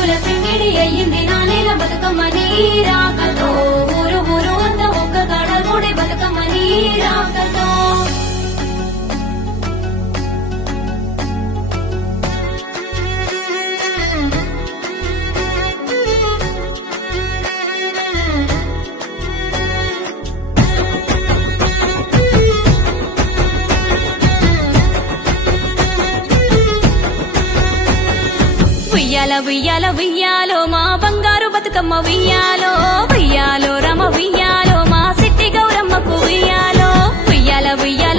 పూల సింగిడి అయ్యింది నా నేల బతుకమ్మ నీ రాకతో ఊరు ఊరు అంతా ఒక్క కాడ కూడి బతుకమ్మ నీ రాకతో ఉయ్యాల ఉయ్యాల ఉయ్యాలో మా బంగారు బతుకమ్మ ఉయ్యాలో ఉయ్యాలో రమ ఉయ్యాలో మా సిట్టి గౌరమ్మకు ఉయ్యాలో ఉయ్యాల ఉయ్యాల